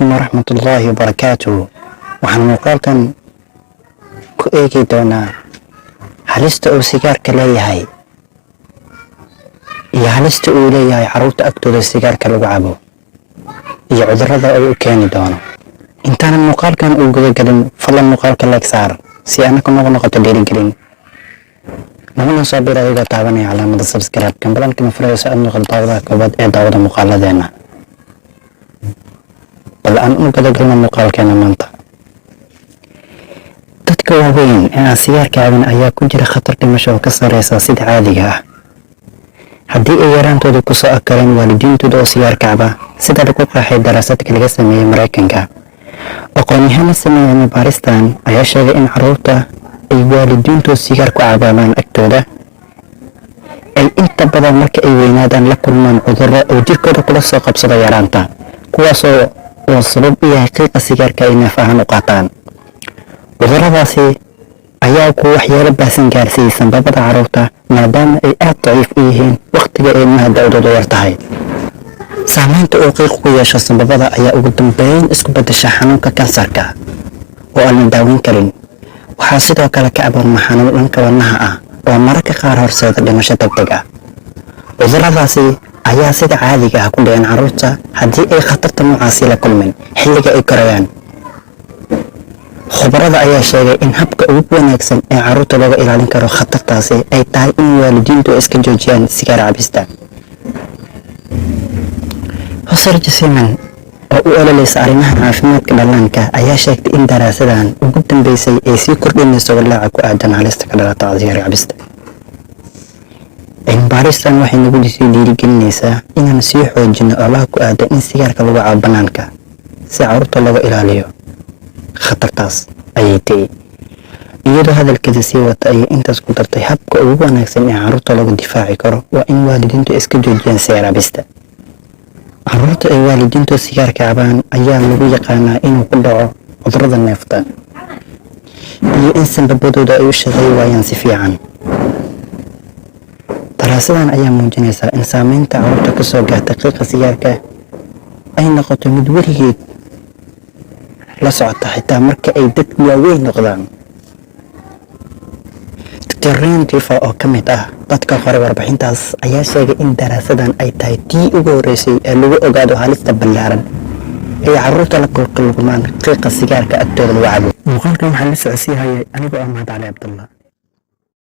عليكم ورحمة الله وبركاته. waxaan muuqaalkan ku eegi doonaa halista uu sigaarka leeyahay iyo halista uu leeyahay carruurta agtooda sigaarka lagu cabo iyo cudurrada ay u keeni doono. intaanan muuqaalkan u guda galin fadlan muuqaalka like saar si aana ku noqoto dhiirigelin. naguna soo biir adiga taabanaya calaamada subscribe kan balanka furaysa aad noqon daawada koobaad ee daawada muuqaaladeena. bal aan u guda galno muuqaalkeena maanta. dadka waaweyn ee sigaarka cabin ayaa ku jira khatar dhimasho ka sareysa sida caadiga ah haddii ay yaraantooda ku soo akareen waalidiintooda oo sigaarka caba, sida lagu qeexay daraasadka laga sameeyey Mareykanka. aqoon-yahanada sameeyay baaristan ayaa sheegay in carruurta ay waalidiintooda sigaar ku cabaan agtooda ay inta badan marka ay weynaadaan la kulmaan cudurro oo jirkooda kula soo qabsada yaraanta, kuwaasoo sabab u yahay qiiqa sigaarka ay neef ahaan u qaataan. cudurradaasi ayaa ku waxyeelo baahsan gaarsiiyey sanbabada carruurta maadaama ay aad daciif u yihiin wakhtiga ay ilmaha da'doodu yar tahay. saamaynta uu qiiq ku yeesho sanbabada ayaa ugu dambeyn isku beddesha xanuunka kansarka oo aan la daaweyn karin. waxaa sidoo kale ka abuurma xanuun dhanka wadnaha ah oo mararka qaar horseeda dhimasho degdeg ah. cudurradaasi ayaa sida caadiga ah ku dhicin carruurta haddii ay khatarta noocaasi la kulmin xilliga ay korayaan. khubarada ayaa sheegay in habka ugu wanaagsan ee carruurta looga ilaalin karo khatartaasi ay tahay in waalidiintu iska joojiyaan sigaar cabista. Hosar Jasiman oo u ololeysa arrimaha caafimaadka dhallaanka ayaa sheegtay in daraasadan ugu dambeysay ay sii kordhinayso walaaca ku aadan halista ka dhalata sigaar cabista. baaristan waxay nagu dhiirigelinaysaa inaan sii xoojino olaha ku aadan in sigaarka lagu cabo bannaanka si carruurta looga ilaaliyo khatartaas, ayay tiri. iyadoo hadalkeeda sii wata ayay intaas ku dartay habka ugu wanaagsan ee carruurta lagu difaaci karo waa in waalidiintu iska joojiyaan sigaar cabista. carruurta ay waalidiintu sigaarka cabaan ayaa lagu yaqaanaa inuu ku dhaco cudurrada neefta iyo in sanbabadooda ay u shaqeey waayaan si fiican. daraasadan ayaa muujinaysa in saamaynta carruurta ka soo gaarta qiiqa sigaarka ay noqoto mid weligeed la socota xitaa marka ay dad waaweyn noqdaan. Dr. Ryan Tifa oo ka mid ah dadka qoray warbixintaas ayaa sheegay in daraasadan ay tahay tii ugu horreysay ee lagu ogaado halista ballaaran ee carruurta la kulmaan qiiqa sigaarka agtooda lagu cabo. muuqaalkan waxaa la socodsiiyay anigoo ah Mahad Cali Cabdullah.